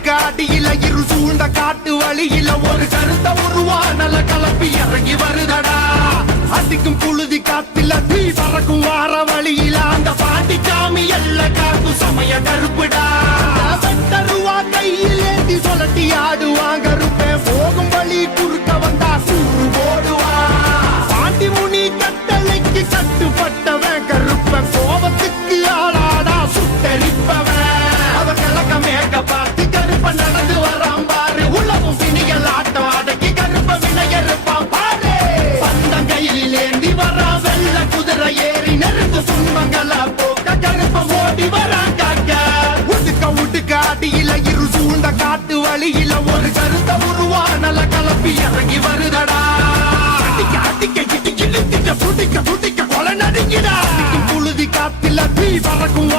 காட்டியில இரு சூழ்ந்த காட்டு வழியில ஒரு கருத்த உருவானல கலப்பி இறங்கி வருதடா அடிக்கும் புழுதி காத்தில தீ பறக்கும் வார வழியில அந்த பாட்டி சாமி எல்ல காக்கும் சமய கருப்புடா தருவா கையில் ஏந்தி சொல்லட்டி ஆடுவாங்க கருப்பேன் போகும் வழி குறுக்க வந்தா கூறு போடுவா பாண்டி முனி கட்டளைக்கு கட்டுப்பட்டவன் கருப்பன் கோபத்துக்கு ஆளாடா சுட்டரிப்பவன் அவன் கிழக்க மேக்க பார்த்து கருப்ப நடந்து வரான் பாரு உலகம் பிணிகள் ஆட்டம் அடக்கி கருப்ப வினையறுப்பான் பாரு பந்தம் கையில் ஏந்தி வரா வெள்ள குதிரை ஏறி நெருங்கு துன்பங்கள போக்க கருப்ப ஓடி வரான் காக்க உடுக்க அடியில இரு சூழ்ந்த காட்டு வழியில ஒரு கருத்த உருவானல கலப்பி இறங்கி வருதடா அடிக்க அடிக்க இடிக்க இழுத்திக்க துடிக்க துடிக்க கொலை நடுங்கிடா புழுதி காத்தில தீ பறக்கும்